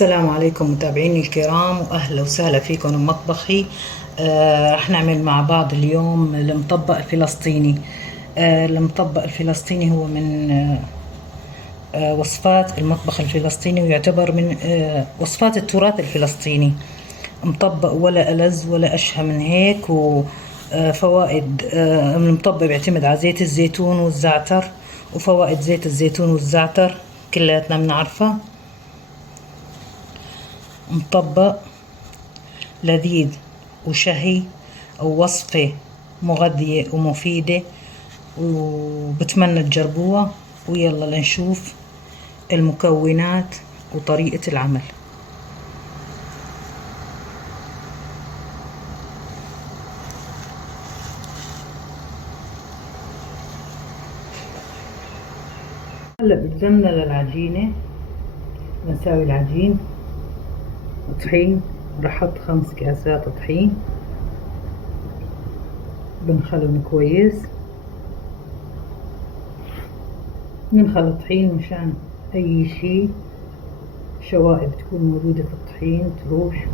السلام عليكم متابعيني الكرام، واهلا وسهلا فيكم بمطبخي. رح نعمل مع بعض اليوم المطبق الفلسطيني. المطبق الفلسطيني هو من وصفات المطبخ الفلسطيني، ويعتبر من وصفات التراث الفلسطيني. مطبق ولا ألذ ولا أشهى من هيك. وفوائد المطبق بيعتمد على زيت الزيتون والزعتر، وفوائد زيت الزيتون والزعتر كلياتنا بنعرفها. مطبق لذيذ وشهي، أو وصفة مغذية ومفيدة، وبتمنى تجربوها. ويلا لنشوف المكونات وطريقة العمل. هلا بلزمنا للعجينة نساوي العجين وطحين. رح احط 5 كاسات طحين، بنخلهم كويس. ننخل الطحين مشان اي شي شوائب تكون موجودة في الطحين تروح،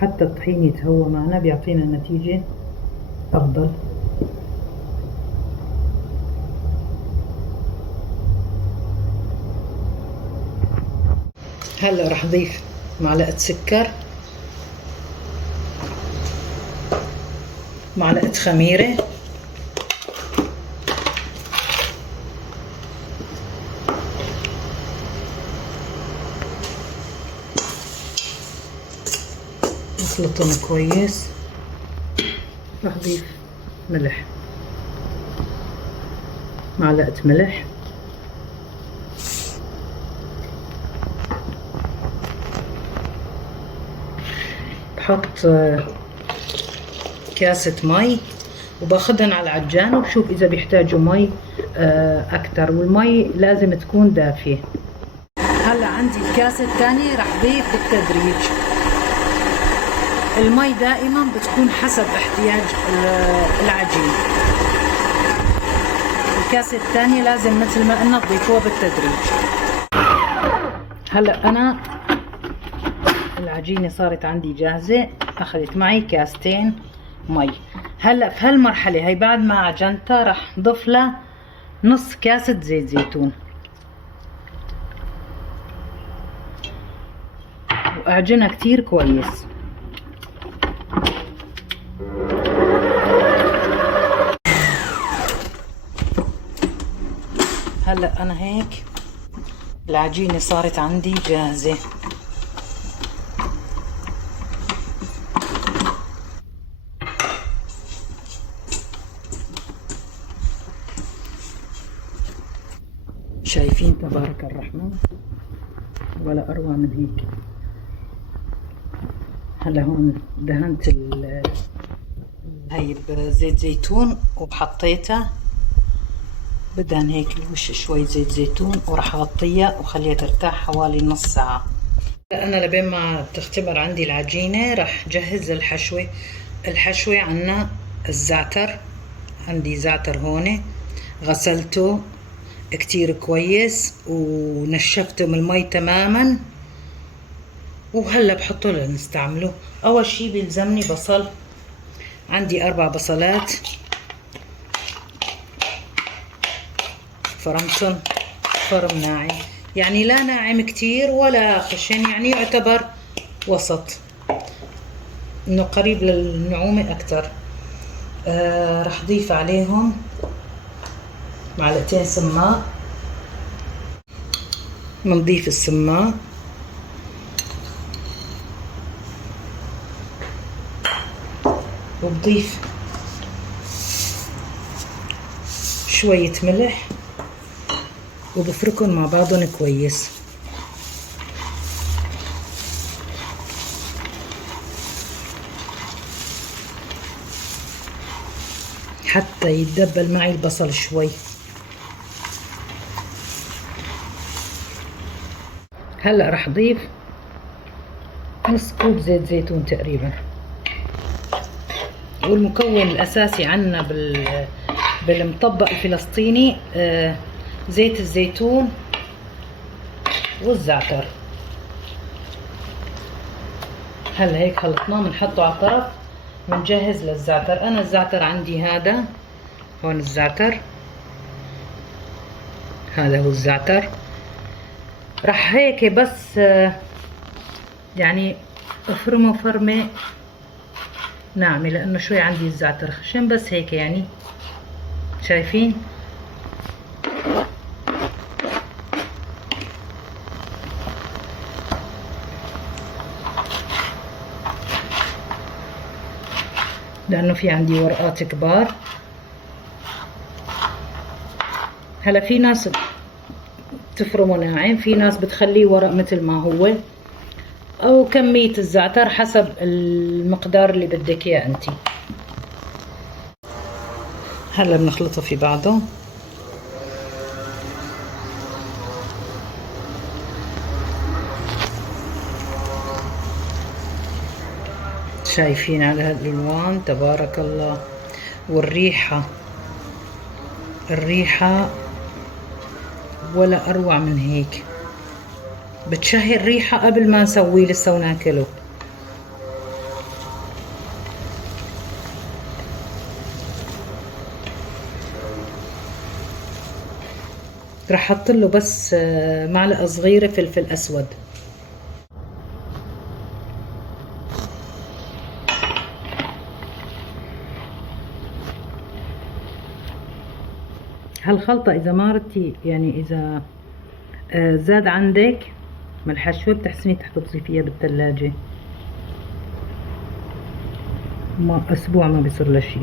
حتى الطحين يتهوى معنا بيعطينا نتيجة افضل. هلا رح اضيف معلقة سكر، معلقة خميرة، نخلطهم كويس. رح اضيف ملح، معلقة ملح، بحط كاسة مي وباخدهن على العجان، وبشوف اذا بيحتاجوا مي اكتر، والمي لازم تكون دافية. هلا عندي الكاسة الثانية رح ضيف بالتدريج. المي دائما بتكون حسب احتياج العجين. الكاسة الثانية لازم مثل ما قلنا تضيفوها بالتدريج. هلا انا العجينة صارت عندي جاهزة، اخذت معي كاستين مي. هلا في هالمرحلة هي بعد ما عجنتها رح نضيف لها نص كاسة زيت زيتون، واعجنها كتير كويس. هلا انا هيك العجينة صارت عندي جاهزة. شايفين تبارك الرحمن، ولا اروع من هيك. هلا هون دهنت هي بزيت زيتون وبحطيتها، بدهن هيك الوش شوي زيت زيتون، وراح اغطيها وخليها ترتاح حوالي نص ساعة. انا لبين ما تختمر عندي العجينة راح جهز الحشوة. الحشوة عنا الزعتر، عندي زعتر هون غسلته كتير كويس ونشفته من المي تماما، وهلا بحطه لنستعمله. اول شي بيلزمني بصل، عندي 4 بصلات فرمتن فرم ناعم، يعني لا ناعم كتير ولا خشن، يعني يعتبر وسط، انه قريب للنعومة اكتر. رح ضيف عليهم معلقتين سماق، بنضيف السماق وبضيف شوية ملح، وبفركهم مع بعضهم كويس. حتى يتدبل معي البصل شوي. هلا رح اضيف نص كوب زيت زيتون تقريبا. والمكون الاساسي عنا بالمطبق الفلسطيني زيت الزيتون والزعتر. هلا هيك خلطناه بنحطه على الطرف، بنجهز للزعتر. انا الزعتر عندي هذا هون، الزعتر هذا هو الزعتر. رح هيك بس يعني افرمه فرمه ناعمه، لانه شوي عندي الزعتر خشن، بس هيك يعني شايفين. لانه في عندي ورقات كبار. هلا في ناس بتفرمه ناعم، في ناس بتخليه ورق مثل ما هو، او كمية الزعتر حسب المقدار اللي بدك اياه انتي. هلا بنخلطه في بعضه. شايفين على هالالوان تبارك الله، والريحة، الريحة ولا اروع من هيك، بتشهي الريحة قبل ما نسويه لسه وناكله. رح احط له بس معلقة صغيرة فلفل اسود. هالخلطة اذا ما ردتي يعني اذا زاد عندك من الحشوة بتحسني تحتفظي فيها بالثلاجة، ما اسبوع ما بيصير لها شي.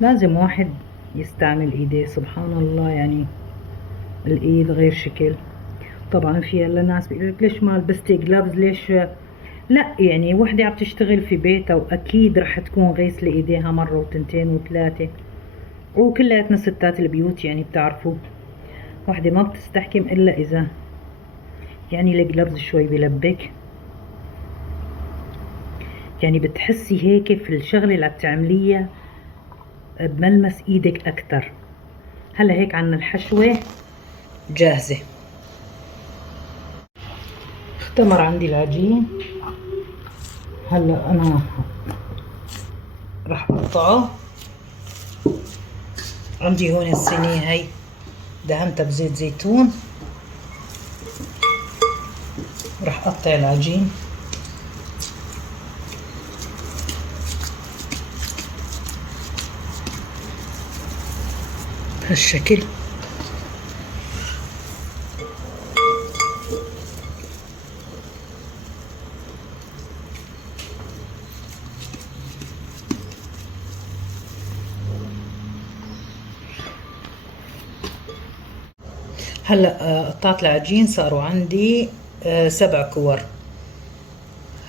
لازم واحد يستعمل ايديه، سبحان الله يعني الايد غير شكل. طبعا في هلا ناس بيقولك ليش ما لبستي جلافز، ليش لا، يعني وحدة عم تشتغل في بيتها واكيد رح تكون غيسلة ايديها مرة وتنتين وثلاثة، وكلياتنا ستات البيوت يعني بتعرفوا، وحدة ما بتستحكم الا اذا يعني الجلافز شوي بلبك، يعني بتحسي هيك في الشغلة اللي عم تعمليها بملمس ايدك اكتر. هلا هيك عنا الحشوة جاهزة. اختمر عندي العجين. هلا انا راح اقطعه. عندي هون الصينية هي دهنتها بزيت زيتون، راح اقطع العجين بهالشكل. هلا قطعت العجين، صاروا عندي 7 كور.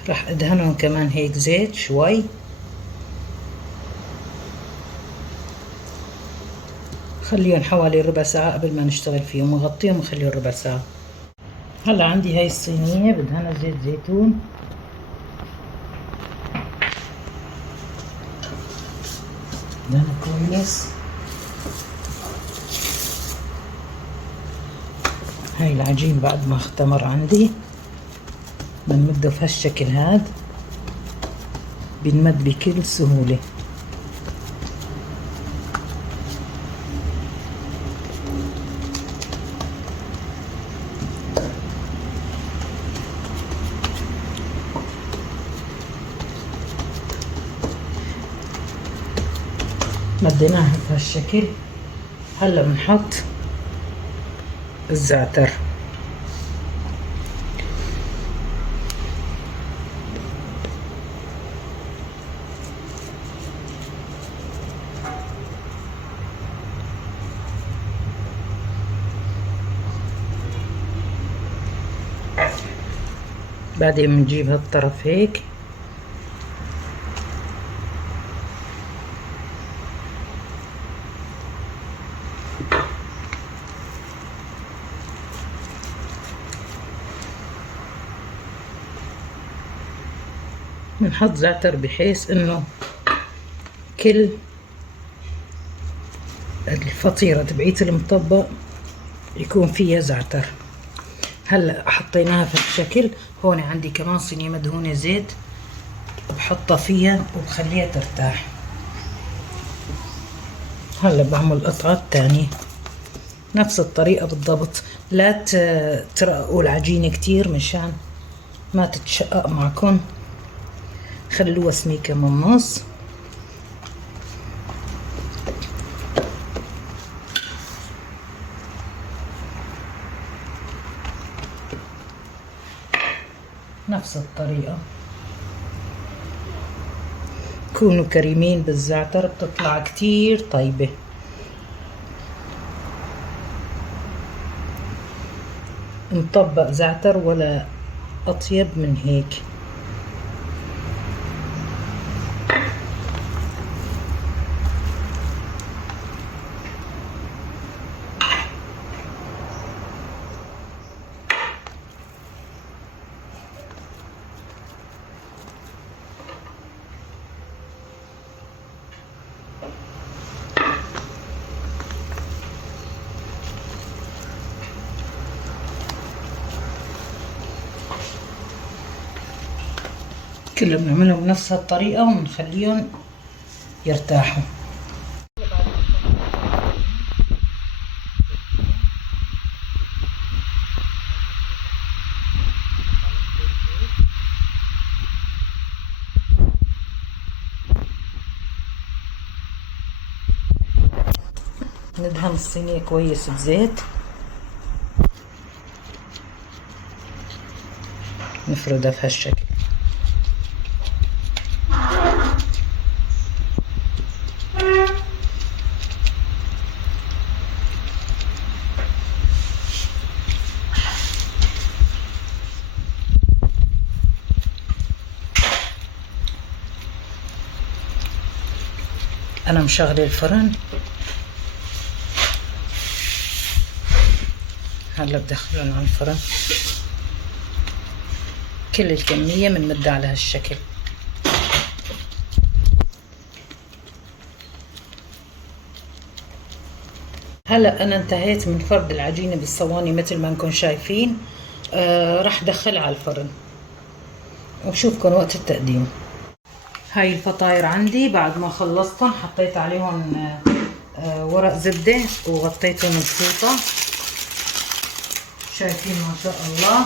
راح ادهنهم كمان هيك زيت شوي، خليهم حوالي ربع ساعة قبل ما نشتغل فيهم، نغطيهم ونخليهم ربع ساعة. هلا عندي هاي الصينية بدهنها زيت زيتون، دهنها كويس. هاي العجين بعد ما اختمر عندي بنمده في هالشكل هاد، بنمد بكل سهولة. مديناها بهالشكل. هلا بنحط الزعتر. بعدين بنجيب هالطرف هيك بنحط زعتر بحيث انه كل الفطيرة تبعيت المطبق يكون فيها زعتر. هلا حطيناها في الشكل. هون عندي كمان صينية مدهونة زيت بحطها فيها وبخليها ترتاح. هلا بعمل القطعة الثانية نفس الطريقة بالضبط. لا ترققوا العجينة كتير مشان ما تتشقق معكم، خلوها سميكة من النص. نفس الطريقة. كونوا كريمين بالزعتر بتطلع كتير طيبة. مطبق زعتر ولا أطيب من هيك. كلهم بنعملهم بنفس الطريقة وبنخليهم يرتاحوا. ندهن الصينية كويس بزيت، نفردها في هالشكل. أنا مشغلة الفرن. هلا بدخلهم على الفرن. كل الكمية بنمدها على هالشكل. هلا أنا انتهيت من فرد العجينة بالصواني مثل ما انكم شايفين. رح دخلها على الفرن وشوفكم وقت التقديم. هاي الفطاير عندي بعد ما خلصتهم حطيت عليهم ورق زبدة وغطيتهم بفوطة. شايفين ما شاء الله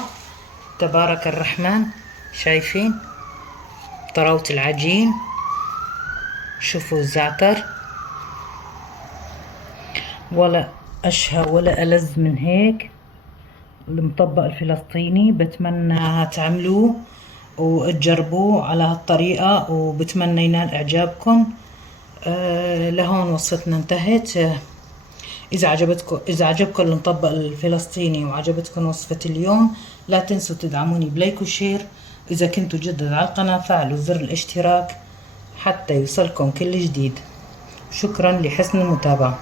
تبارك الرحمن. شايفين طراوة العجين، شوفوا الزعتر ولا أشهى ولا ألذ من هيك. المطبق الفلسطيني بتمنى تعملوه وتجربوه على هالطريقة وبتمنى ينال إعجابكم. لهون وصفتنا انتهت. إذا عجبكم المطبق الفلسطيني وعجبتكم وصفة اليوم لا تنسوا تدعموني بلايك وشير. إذا كنتوا جدد على القناة فعلوا زر الاشتراك حتى يوصلكم كل جديد. شكرا لحسن المتابعة.